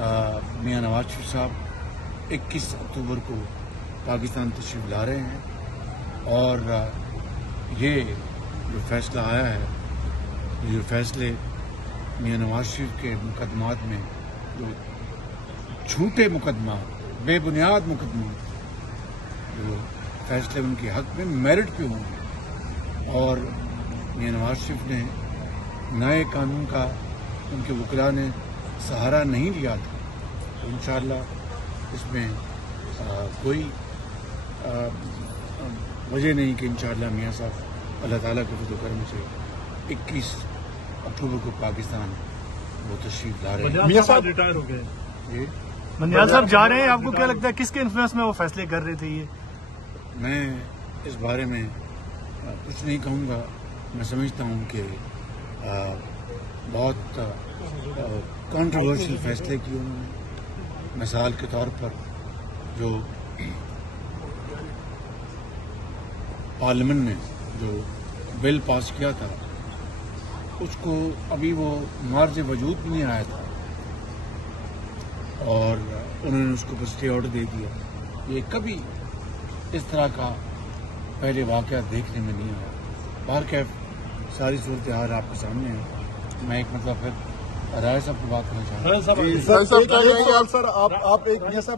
میاں نواز شریف صاحب 21 اکتوبر کو پاکستان تشریف لا رہے ہیں، اور یہ جو فیصلہ آیا ہے، یہ فیصلے میاں نواز شریف کے مقدمات میں جو جھوٹے مقدمات، بے بنیاد مقدمات، جو فیصلے ان کے حق میں میرٹ پہ ہوں گے، اور میاں نواز شریف نے نئے قانون کا ان کے وکلاء نے سہارا نہیں لیا تھا، تو انشاءاللہ اس میں کوئی وجہ نہیں کہ انشاءاللہ میاں صاحب اللہ تعالیٰ کے فضل و کرم سے 21 اکتوبر کو پاکستان وہ تشریف لا رہے ہیں۔ میاں صاحب ریٹائر ہو گئے، مندیال صاحب جا رہے ہیں، آپ کو کیا لگتا ہے کس کے انفلوئنس میں وہ فیصلے کر رہے تھے؟ یہ میں اس بارے میں کچھ نہیں کہوں گا، میں سمجھتا ہوں کہ بہت کنٹروورشل فیصلے کیے انہوں نے۔ مثال کے طور پر جو پارلیمنٹ نے جو بل پاس کیا تھا، اس کو ابھی وہ مارج وجود بھی نہیں آیا تھا، اور انہوں نے اس کو اسٹے آرڈر دے دیا۔ یہ کبھی اس طرح کا پہلے واقعہ دیکھنے میں نہیں آیا۔ باہر ساری صورتحال آپ کے سامنے ہے۔ میں ایک مطلب پھر رائے صاحب کو بات کرنا چاہتا ہوں۔ سر